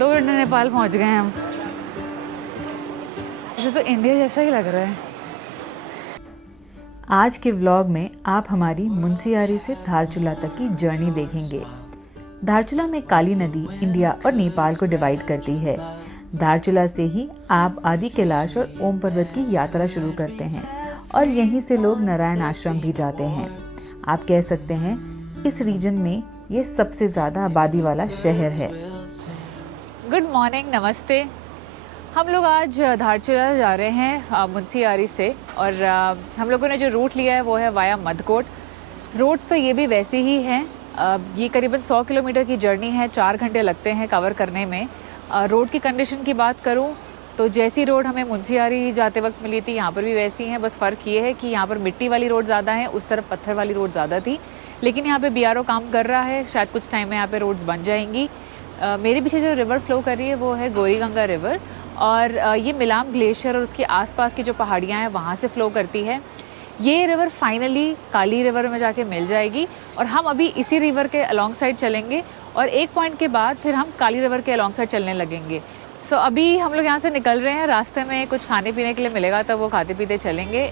2 minute में नेपाल पहुंच गए हैं हम। इसे तो इंडिया जैसा ही लग रहा है। आज के व्लॉग में आप हमारी मुंशियारी से धारचूला तक की जर्नी देखेंगे। धारचूला में काली नदी इंडिया और नेपाल को डिवाइड करती है। धारचूला से ही आप आदि कैलाश और ओम पर्वत की यात्रा शुरू करते हैं और यहीं से लोग नारायण आश्रम भी जाते हैं। आप कह सकते हैं इस रीजन में ये सबसे ज़्यादा आबादी वाला शहर है। गुड मॉर्निंग, नमस्ते। हम लोग आज धारचूला जा रहे हैं मुंशियारी से और हम लोगों ने जो रूट लिया है वो है वाया मधकोट। रोड्स तो ये भी वैसे ही हैं। ये करीबन 100 किलोमीटर की जर्नी है, 4 घंटे लगते हैं कवर करने में। रोड की कंडीशन की बात करूँ तो जैसी रोड हमें मुंशियारी जाते वक्त मिली थी यहाँ पर भी वैसी हैं। बस फ़र्क ये है कि यहाँ पर मिट्टी वाली रोड ज़्यादा है, उस तरफ पत्थर वाली रोड ज़्यादा थी। लेकिन यहाँ पे BRO काम कर रहा है, शायद कुछ टाइम में यहाँ पे रोड्स बन जाएंगी। मेरे पीछे जो रिवर फ्लो कर रही है वो है गौरी गंगा रिवर और ये मिलाम ग्लेशियर और उसके आसपास की जो पहाड़ियाँ हैं वहाँ से फ्लो करती है। ये रिवर फाइनली काली रिवर में जाके मिल जाएगी और हम अभी इसी रिवर के अलॉन्ग साइड चलेंगे और एक पॉइंट के बाद फिर हम काली रिवर के अलॉन्ग साइड चलने लगेंगे। सो अभी हम लोग यहाँ से निकल रहे हैं। रास्ते में कुछ खाने पीने के लिए मिलेगा तो वो खाते पीते चलेंगे।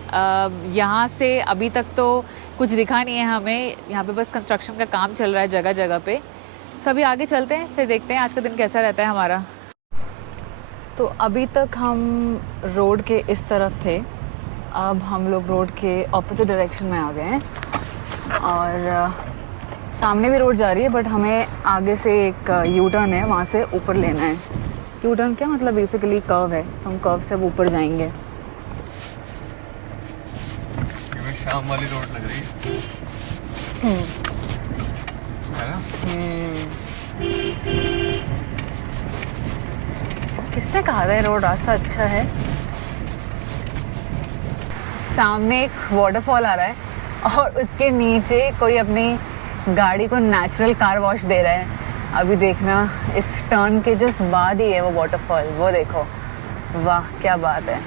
यहाँ से अभी तक तो कुछ दिखा नहीं है हमें, यहाँ पे बस कंस्ट्रक्शन का काम चल रहा है जगह जगह पे। सभी आगे चलते हैं, फिर देखते हैं आज का दिन कैसा रहता है हमारा। तो अभी तक हम रोड के इस तरफ थे, अब हम लोग रोड के ऑपोजिट डायरेक्शन में आ गए हैं और सामने भी रोड जा रही है बट हमें आगे से एक यू टर्न है, वहाँ से ऊपर लेना है। यू टर्न क्या मतलब, बेसिकली कर्व है, तो हम कर्व से अब ऊपर जाएंगे। शाम वाली रोड लग रही है ना? किसने कहा था ये रोड रास्ता अच्छा है? सामने एक वाटरफॉल आ रहा है और उसके नीचे कोई अपनी गाड़ी को नेचुरल कार वॉश दे रहा है। अभी देखना, इस टर्न के जस्ट बाद ही है वो वाटरफॉल, वो देखो, वाह क्या बात है।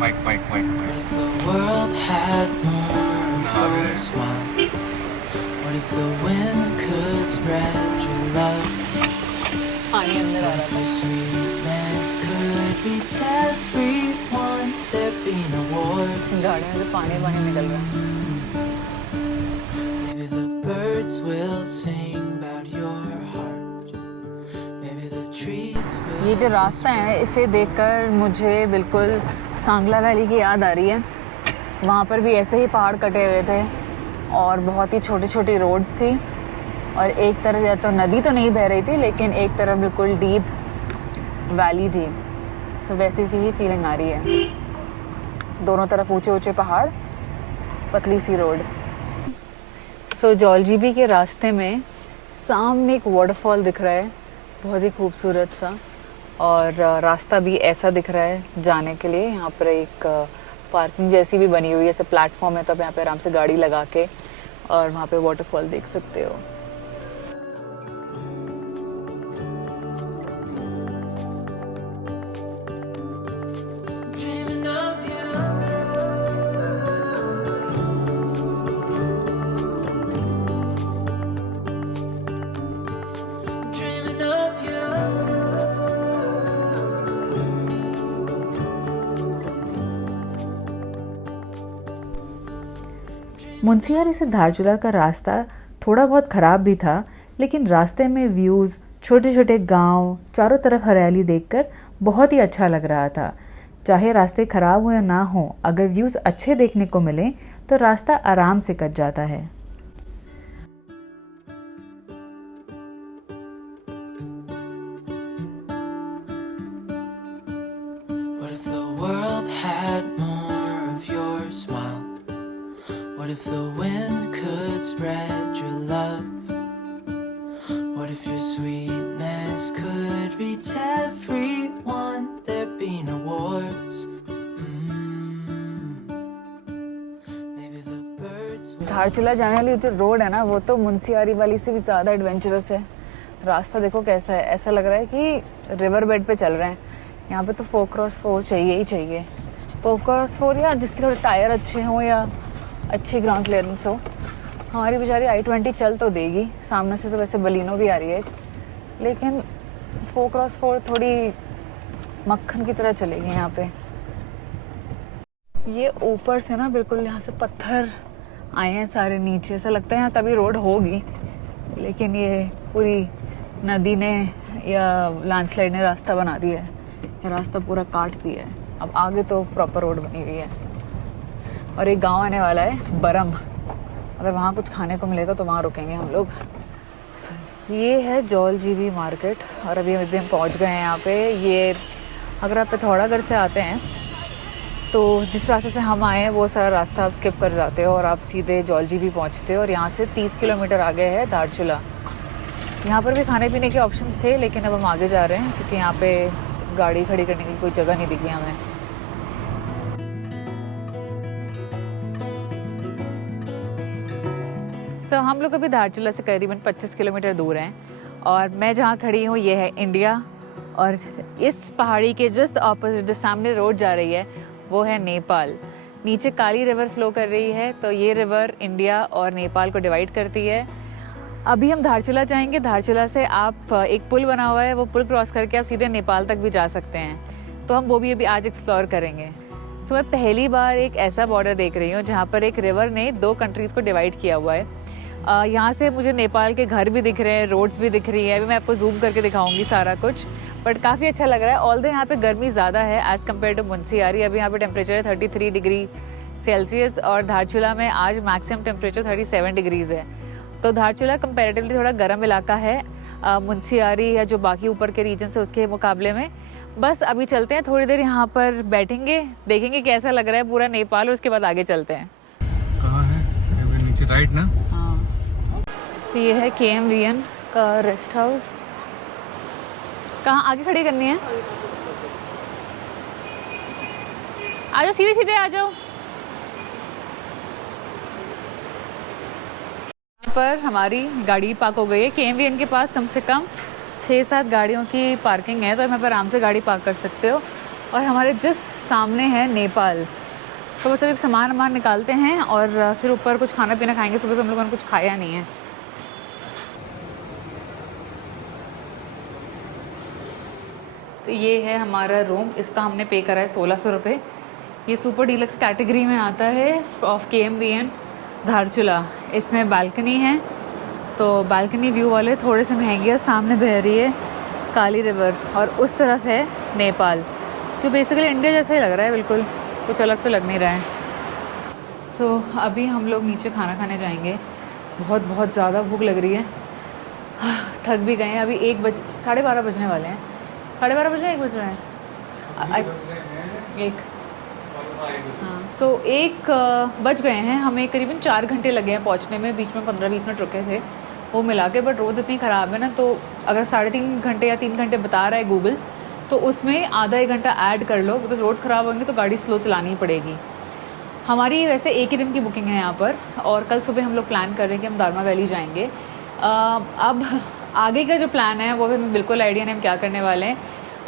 Mic mic mic What if the world had more of your smile? What if the wind could spread your love? पानी अंदर आ रहा Your sweetness could reach everyone. There'd be no wars. था, गाड़ी में से पानी पानी निकल रहा है। Maybe the birds will sing about your heart. Maybe the trees will. ये जो रास्ता है इसे देखकर मुझे बिल्कुल सांगला वैली की याद आ रही है। वहाँ पर भी ऐसे ही पहाड़ कटे हुए थे और बहुत ही छोटी छोटी रोड्स थी और एक तरफ या तो नदी तो नहीं बह रही थी लेकिन एक तरफ बिल्कुल डीप वैली थी। सो वैसी सी ही फीलिंग आ रही है। दोनों तरफ ऊंचे ऊंचे पहाड़, पतली सी रोड। सो जॉलजीबी के रास्ते में सामने एक वाटरफॉल दिख रहा है, बहुत ही खूबसूरत सा, और रास्ता भी ऐसा दिख रहा है जाने के लिए। यहाँ पर एक पार्किंग जैसी भी बनी हुई है, ऐसे प्लेटफॉर्म है, तो आप यहाँ पे आराम से गाड़ी लगा के और वहाँ पे वाटरफॉल देख सकते हो। Dreaming of you. Dreaming of you. Munsiyari से धारचूला का रास्ता थोड़ा बहुत ख़राब भी था, लेकिन रास्ते में व्यूज़, छोटे छोटे गांव, चारों तरफ हरियाली देखकर बहुत ही अच्छा लग रहा था। चाहे रास्ते ख़राब हो या ना हो, अगर व्यूज़ अच्छे देखने को मिलें तो रास्ता आराम से कट जाता है। What if the world had more of your smile? What if the wind could spread your love? What if your sweetness could reach everyone? There'd be no wars. Maybe the birds will. Dharchula जाने वाली जो road है ना, वो तो मुंशियारी वाली से भी ज़्यादा एडवेंचरस है। रास्ता देखो कैसा है, ऐसा लग रहा है कि रिवर बेड पे चल रहे हैं। यहाँ पे तो 4x4 चाहिए ही चाहिए। 4x4 या जिसके थोड़े टायर अच्छे हों या अच्छी ग्राउंड क्लियरेंस हो, हमारी बेचारी I-20 चल तो देगी, सामने से तो वैसे बलिनो भी आ रही है, लेकिन 4x4 थोड़ी मक्खन की तरह चलेगी यहाँ पे। ये ऊपर से ना बिल्कुल यहाँ से पत्थर आए हैं सारे नीचे, ऐसा लगता है यहाँ कभी रोड होगी, लेकिन ये पूरी नदी ने या लैंडस्लाइड ने रास्ता बना दिया है, ये रास्ता पूरा काट दिया है। अब आगे तो प्रॉपर रोड बनी हुई है और एक गांव आने वाला है बरम, अगर वहाँ कुछ खाने को मिलेगा तो वहाँ रुकेंगे हम लोग। ये है जौलजीबी मार्केट और अभी हम पहुँच गए हैं यहाँ पे। ये अगर आप पिथौरागढ़ से आते हैं तो जिस रास्ते से हम आए हैं वो सारा रास्ता आप स्किप कर जाते हो और आप सीधे जौलजीबी पहुँचते हो और यहाँ से 30 किलोमीटर आगे है धारचूला। यहाँ पर भी खाने पीने के ऑप्शंस थे, लेकिन अब हम आगे जा रहे हैं क्योंकि यहाँ पे गाड़ी खड़ी करने की कोई जगह नहीं दिखी हमें। हम लोग अभी धारचूला से करीबन 25 किलोमीटर दूर हैं और मैं जहाँ खड़ी हूँ ये है इंडिया और इस पहाड़ी के जस्ट ऑपोजिट जो सामने रोड जा रही है वो है नेपाल। नीचे काली रिवर फ्लो कर रही है, तो ये रिवर इंडिया और नेपाल को डिवाइड करती है। अभी हम धारचूला जाएंगे, धारचूला से आप एक पुल बना हुआ है, वो पुल क्रॉस करके आप सीधे नेपाल तक भी जा सकते हैं, तो हम वो भी अभी आज एक्सप्लोर करेंगे। सो मैं पहली बार एक ऐसा बॉर्डर देख रही हूँ जहाँ पर एक रिवर ने 2 कंट्रीज़ को डिवाइड किया हुआ है। यहाँ से मुझे नेपाल के घर भी दिख रहे हैं, रोड्स भी दिख रही है, अभी मैं आपको जूम करके दिखाऊंगी सारा कुछ, बट काफ़ी अच्छा लग रहा है। ऑल्दो यहाँ पे गर्मी ज़्यादा है एज़ कम्पेयर टू मुंशियारी। अभी यहाँ पे टेम्परेचर है 33 डिग्री सेल्सियस और धारचूला में आज मैक्सिमम टेम्परेचर 37 डिग्रीज़ है, तो धारचूला कंपेरेटिवली थोड़ा गर्म इलाका है मुंशियारी या जो बाकी ऊपर के रीजन है उसके मुकाबले में। बस अभी चलते हैं, थोड़ी देर यहाँ पर बैठेंगे, देखेंगे कैसा लग रहा है पूरा नेपाल और उसके बाद आगे चलते हैं। कहाँ है? नीचे राइट ना? तो ये है KMVN का रेस्ट हाउस। कहाँ आगे खड़ी करनी है? आ जाओ, सीधे सीधे आ जाओ। यहाँ पर हमारी गाड़ी पार्क हो गई है। KMVN के पास कम से कम 6-7 गाड़ियों की पार्किंग है, तो यहाँ पर आराम से गाड़ी पार्क कर सकते हो। और हमारे जस्ट सामने है नेपाल, तो बस अभी सामान निकालते हैं और फिर ऊपर कुछ खाना पीना खाएंगे। सुबह से हम लोगों ने कुछ खाया नहीं है। तो ये है हमारा रूम, इसका हमने पे करा है 1600 रुपये। ये सुपर डीलक्स कैटेगरी में आता है ऑफ KMVN धारचूला। इसमें बालकनी है, तो बालकनी व्यू वाले थोड़े से महंगे हैं। सामने बह रही है काली रिवर और उस तरफ है नेपाल, जो बेसिकली इंडिया जैसा ही लग रहा है, बिल्कुल कुछ अलग तो लग नहीं रहा है। सो अभी हम लोग नीचे खाना खाने जाएंगे। बहुत ज़्यादा भूख लग रही है, थक भी गए हैं। अभी 12:30 बजने वाले हैं, 12:30 बज रहे हैं, 1 बज रहे हैं, 1। हाँ, सो 1 बज गए हैं। हमें करीबन 4 घंटे लगे हैं पहुंचने में, बीच में 15-20 मिनट रुके थे वो मिला के। बट रोड इतनी ख़राब है ना, तो अगर 3.5 घंटे या 3 घंटे बता रहा है गूगल, तो उसमें आधा 1 घंटा ऐड कर लो, बिकॉज रोड्स ख़राब होंगे तो गाड़ी स्लो चलानी पड़ेगी। हमारी वैसे एक ही दिन की बुकिंग है यहाँ पर, और कल सुबह हम लोग प्लान कर रहे हैं कि हम दारमा वैली जाएंगे। अब आगे का जो प्लान है वो भी हमें बिल्कुल आइडिया नहीं हम क्या करने वाले हैं।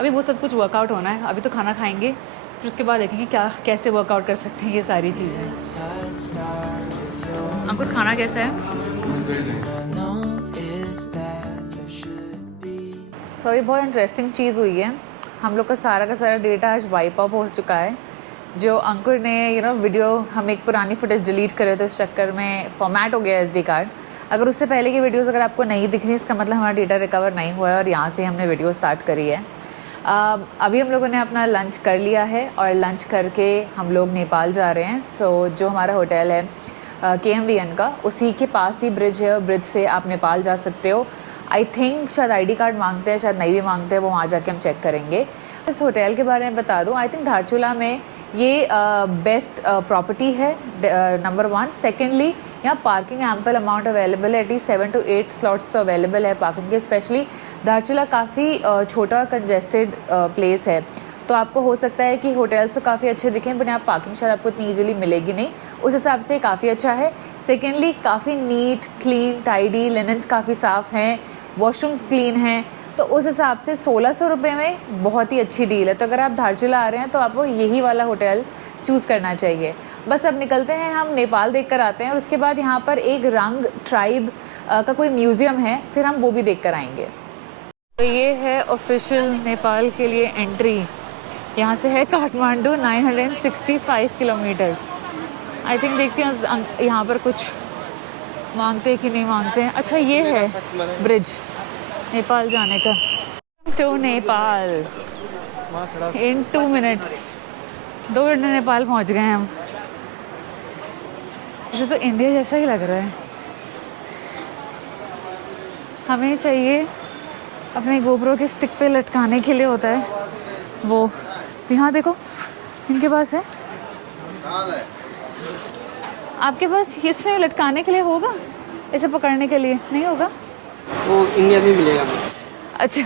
अभी वो सब कुछ वर्कआउट होना है। अभी तो खाना खाएंगे, फिर उसके बाद देखेंगे कैसे वर्कआउट कर सकते हैं ये सारी चीज़ें। अंकुर खाना कैसा है? सो ये बहुत इंटरेस्टिंग चीज़ हुई है, हम लोग का सारा डेटा आज वाइप आउट हो चुका है। जो अंकुर ने वीडियो हम एक पुरानी फुटेज डिलीट करे थे, उस चक्कर में फॉर्मेट हो गया SD कार्ड। अगर उससे पहले की वीडियोस अगर आपको नहीं दिख रही, इसका मतलब हमारा डेटा रिकवर नहीं हुआ है और यहाँ से हमने वीडियो स्टार्ट करी है। अभी हम लोगों ने अपना लंच कर लिया है और लंच करके हम लोग नेपाल जा रहे हैं। सो जो हमारा होटल है KMVN का, उसी के पास ही ब्रिज है और ब्रिज से आप नेपाल जा सकते हो। आई थिंक शायद ID कार्ड मांगते हैं, शायद नहीं भी मांगते हैं, वो वहाँ जाके हम चेक करेंगे। इस होटल के बारे में बता दूँ, आई थिंक धारचूला में ये बेस्ट प्रॉपर्टी है, नंबर 1। सेकेंडली यहाँ पार्किंग एम्पल अमाउंट अवेलेबल है, एटलीस्ट 7 to 8 स्लॉट्स तो अवेलेबल है पार्किंग के। स्पेशली धारचूला काफ़ी छोटा और कंजेस्टेड प्लेस है, तो आपको हो सकता है कि होटल्स तो काफ़ी अच्छे दिखें, बट यहाँ पार्किंग शायद आपको इतनी ईजिली मिलेगी नहीं, उस हिसाब से काफ़ी अच्छा है। सेकेंडली काफ़ी नीट, क्लीन, टाइडी, लिनन्स काफ़ी साफ़ हैं, वॉशरूम्स क्लीन हैं, तो उस हिसाब से 1600 रुपये में बहुत ही अच्छी डील है। तो अगर आप धारचूला आ रहे हैं तो आपको यही वाला होटल चूज़ करना चाहिए। बस अब निकलते हैं, हम नेपाल देख कर आते हैं और उसके बाद यहाँ पर एक रंग ट्राइब का कोई म्यूज़ियम है, फिर हम वो भी देख कर आएंगे। तो ये है ऑफिशियल नेपाल के लिए एंट्री। यहाँ से है काठमांडू 965 किलोमीटर। आई थिंक देखती हूँ यहाँ पर कुछ मांगते हैं कि नहीं मांगते हैं। अच्छा ये है ब्रिज नेपाल जाने का। To Nepal in 2 minutes, 2 minute में नेपाल पहुँच गए हम। इसे तो इंडिया जैसा ही लग रहा है। हमें चाहिए अपने गोप्रो के स्टिक पे लटकाने के लिए होता है वो, यहाँ देखो इनके पास है। आपके पास इसमें लटकाने के लिए होगा, इसे पकड़ने के लिए नहीं होगा? वो इंडिया में मिलेगा। अच्छा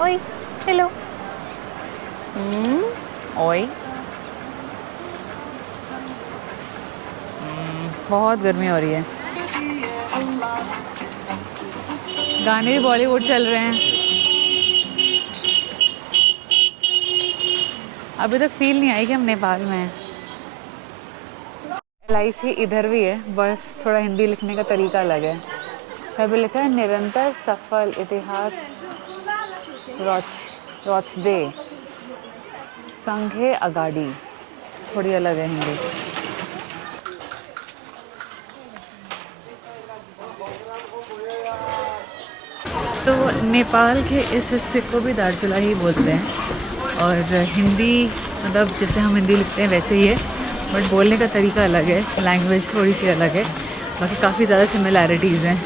ओए हेलो ओए बहुत गर्मी हो रही है। गाने भी बॉलीवुड चल रहे हैं। अभी तक फील नहीं आई कि हम नेपाल में हैं। LIC इधर भी है, बस थोड़ा हिंदी लिखने का तरीका अलग है। अभी लिखा है निरंतर सफल इतिहास रोचदे संघे अगाड़ी, थोड़ी अलग है हिंदी। तो नेपाल के इस हिस्से को भी धारचूला ही बोलते हैं और हिंदी मतलब जैसे हम हिंदी लिखते हैं वैसे ही है, बट बोलने का तरीका अलग है, लैंग्वेज थोड़ी सी अलग है। बाकी काफ़ी ज़्यादा सिमिलैरिटीज़ हैं।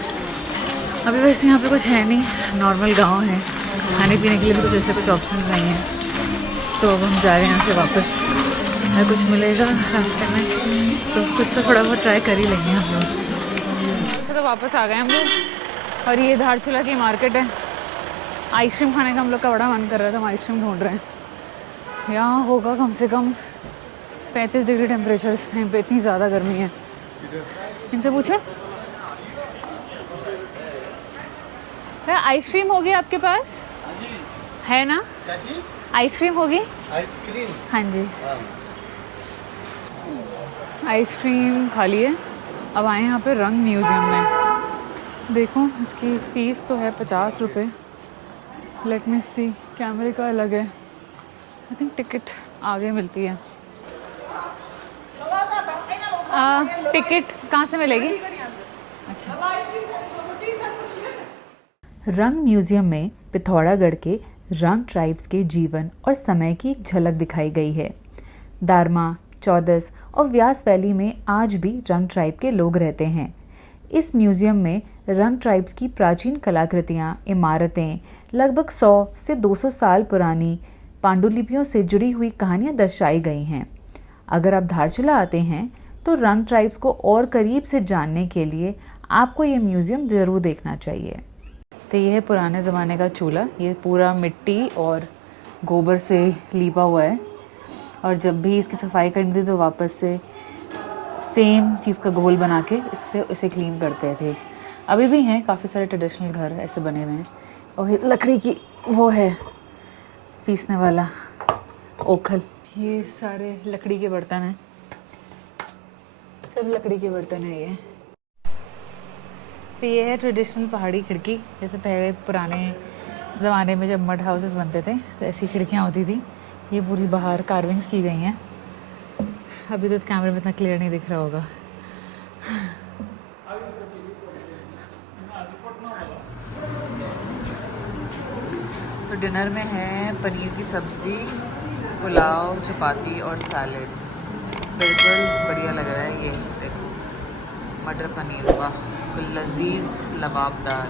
अभी वैसे यहाँ पे कुछ है नहीं, नॉर्मल गांव है, खाने पीने के लिए भी कुछ ऐसे कुछ ऑप्शंस नहीं हैं। तो अब हम जा रहे हैं यहाँ से वापस, अगर कुछ मिलेगा रास्ते में तो कुछ तो थोड़ा बहुत ट्राई कर ही लेंगे हम लोग। तो वापस आ गए हम लोग और ये धारचूला की मार्केट है। आइसक्रीम खाने का हम लोग का बड़ा मन कर रहा था, हम आइसक्रीम ढूंढ रहे हैं। यहाँ होगा कम से कम 35 डिग्री टेम्परेचर इस टाइम पे, इतनी ज़्यादा गर्मी है। इनसे पूछो आइसक्रीम होगी आपके पास? है ना? आइसक्रीम होगी? आइसक्रीम हाँ जी, आइसक्रीम खा लिए। अब आए यहाँ पे रंग म्यूज़ियम में। देखो इसकी फ़ीस तो है 50 रुपये। लेट मी सी, कैमरे का अलग है। आई थिंक टिकट आगे मिलती है। टिकट कहाँ से मिलेगी? अच्छा, रंग म्यूजियम में पिथौरागढ़ के रंग ट्राइब्स के जीवन और समय की एक झलक दिखाई गई है। दारमा, चौदस और व्यास वैली में आज भी रंग ट्राइब के लोग रहते हैं। इस म्यूजियम में रंग ट्राइब्स की प्राचीन कलाकृतियाँ, इमारतें, लगभग 100 से 200 साल पुरानी पांडुलिपियों से जुड़ी हुई कहानियाँ दर्शाई गई हैं। अगर आप धारचूला आते हैं तो रंग ट्राइब्स को और करीब से जानने के लिए आपको ये म्यूज़ियम ज़रूर देखना चाहिए। तो ये है पुराने ज़माने का चूल्हा। ये पूरा मिट्टी और गोबर से लीपा हुआ है और जब भी इसकी सफाई करनी थी तो वापस से सेम चीज़ का घोल बना के इससे इसे क्लीन करते थे। अभी भी हैं काफ़ी सारे ट्रेडिशनल घर ऐसे बने हुए हैं। और लकड़ी की वो है पीसने वाला ओखल। ये सारे लकड़ी के बर्तन हैं, सब लकड़ी के बर्तन है ये। तो ये है ट्रेडिशनल पहाड़ी खिड़की। जैसे पहले पुराने ज़माने में जब मड हाउसेस बनते थे तो ऐसी खिड़कियाँ होती थी। ये पूरी बाहर कार्विंग्स की गई हैं। अभी तो कैमरे में इतना क्लियर नहीं दिख रहा होगा। तो डिनर में है पनीर की सब्ज़ी, पुलाव, चपाती और सैलेड। बिल्कुल बढ़िया लग रहा है। ये देखो मटर पनीर, वाह, लजीज लबाबदार।